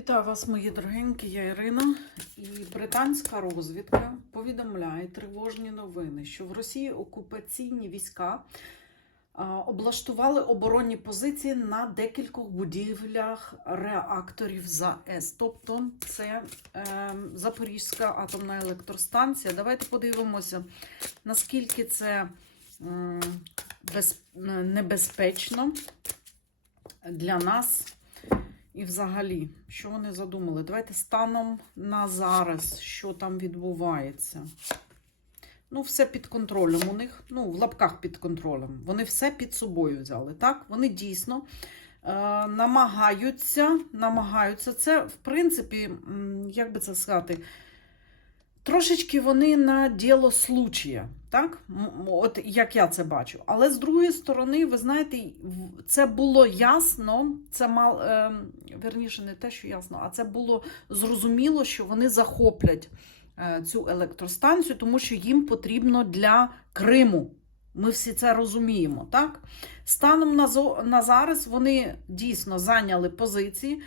Вітаю вас, мої дорогенькі, я Ірина. І британська розвідка повідомляє тривожні новини, що в Росії окупаційні війська облаштували оборонні позиції на декількох будівлях реакторів ЗАЕС. Тобто це е, Запорізька атомна електростанція. Давайте подивимося, наскільки це м, без, небезпечно для нас. І взагалі, що вони задумали? Давайте станом на зараз, що там відбувається. Ну, все під контролем у них. Ну, в лапках під контролем. Вони все під собою взяли. Так, вони дійсно е, намагаються, намагаються. Це, в принципі, як би це сказати, трошечки вони на діло случая. Так? От як я це бачу. Але з другої сторони, ви знаєте, це було ясно, це мал, е, верніше, не те, що ясно, а це було зрозуміло, що вони захоплять е, цю електростанцію, тому що їм потрібно для Криму. Ми всі це розуміємо, так? Станом на, на зараз вони дійсно зайняли позиції.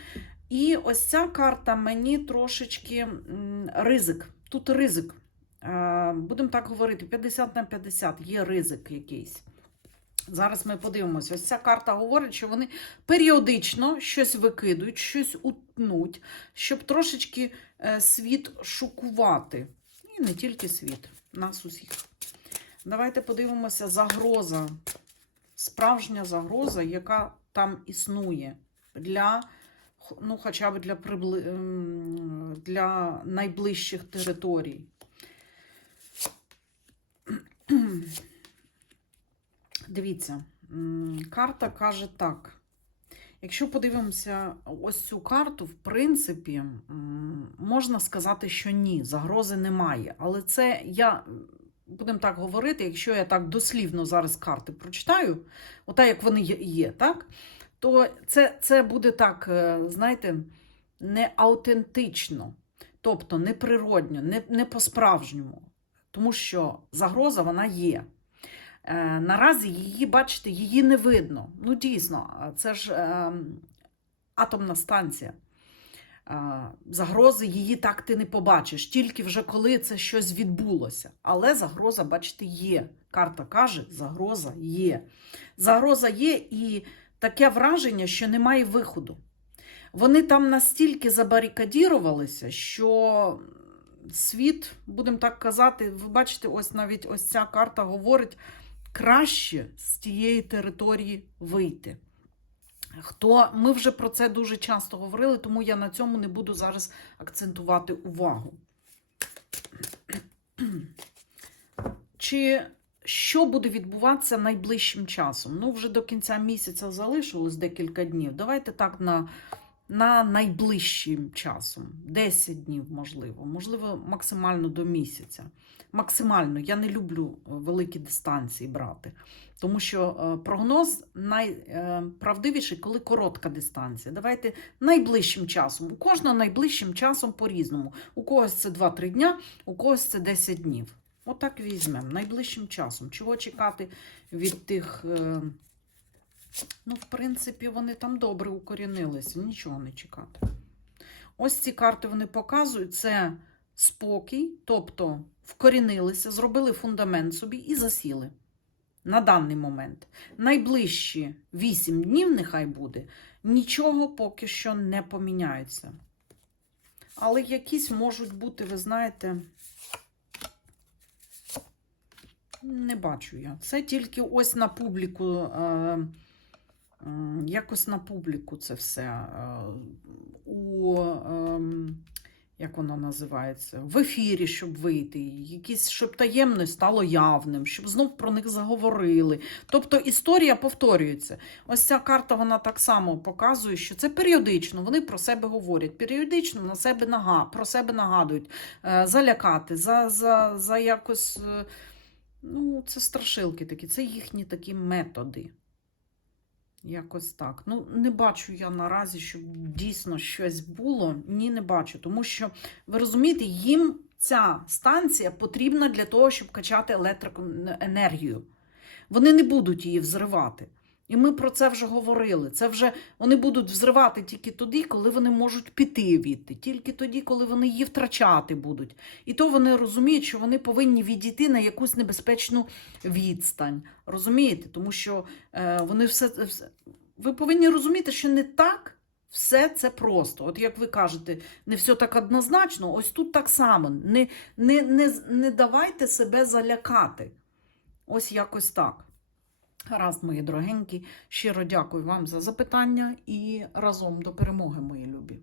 І ось ця карта мені трошечки м, ризик. Тут ризик. Е, Будемо так говорити, 50 на 50 є ризик якийсь. Зараз ми подивимося. Ось ця карта говорить, що вони періодично щось викидують, щось утнуть, щоб трошечки е, світ шокувати. І не тільки світ, нас усіх. Давайте подивимося загроза, справжня загроза, яка там існує для, ну, хоча б для, прибли... ем, для найближчих територій. Дивіться, карта каже так. Якщо подивимося ось цю карту, в принципі, можна сказати, що ні, загрози немає. Але це я, будемо так говорити, якщо я так дослівно зараз карти прочитаю, ота як вони є- є, так? То це, це буде так, е, знаєте, не аутентично, тобто не природньо, не, не по-справжньому. Тому що загроза вона є. Е, наразі її, бачите, її не видно. Ну, дійсно, це ж е, атомна станція. Е, загрози її так ти не побачиш, тільки вже коли це щось відбулося. Але загроза, бачите, є. Карта каже, загроза є. Загроза є, і таке враження, що немає виходу. Вони там настільки забарикадірувалися, що світ, будемо так казати, ви бачите, ось навіть ось ця карта говорить, краще з тієї території вийти. Хто ми вже про це дуже часто говорили, тому я на цьому не буду зараз акцентувати увагу. Чи що буде відбуватися найближчим часом? Ну, вже до кінця місяця залишилось декілька днів. Давайте так на, на найближчим часом. 10 днів, можливо, можливо, максимально до місяця. Максимально, я не люблю е, великі дистанції брати, тому що е, прогноз найправдивіший, коли коротка дистанція. Давайте найближчим часом. У кожного найближчим часом по-різному. У когось це 2-3 дня, у когось це 10 днів. Отак візьмемо найближчим часом. Чого чекати від тих. е, Ну, в принципі, вони там добре укорінилися, нічого не чекати. Ось ці карти вони показують це спокій, тобто вкорінилися, зробили фундамент собі і засіли на даний момент. Найближчі 8 днів, нехай буде, нічого поки що не поміняється. Але якісь можуть бути, ви знаєте, не бачу я. Це тільки ось на публіку. Е, Якось на публіку це все. е, У, ем, як воно називається, в ефірі, щоб вийти, якісь, щоб таємне стало явним, щоб знов про них заговорили. Тобто історія повторюється. Ось ця карта вона так само показує, що це періодично. Вони про себе говорять, періодично на себе нага, про себе нагадують, е, залякати, за, за, за якось. Ну, це страшилки такі, це їхні такі методи. Якось так. Ну, не бачу я наразі, щоб дійсно щось було. Ні, не бачу. Тому що, ви розумієте, їм ця станція потрібна для того, щоб качати електроенергію. Вони не будуть її взривати. І ми про це вже говорили. Це вже вони будуть взривати тільки тоді, коли вони можуть піти відти, тільки тоді, коли вони її втрачати будуть. І то вони розуміють, що вони повинні відійти на якусь небезпечну відстань. Розумієте? Тому що е, вони все. Ви повинні розуміти, що не так все це просто. От як ви кажете, не все так однозначно, ось тут так само. Не, не, не, не давайте себе залякати. Ось якось так. Гаразд, мої дорогенькі, щиро дякую вам за запитання і разом до перемоги, мої любі.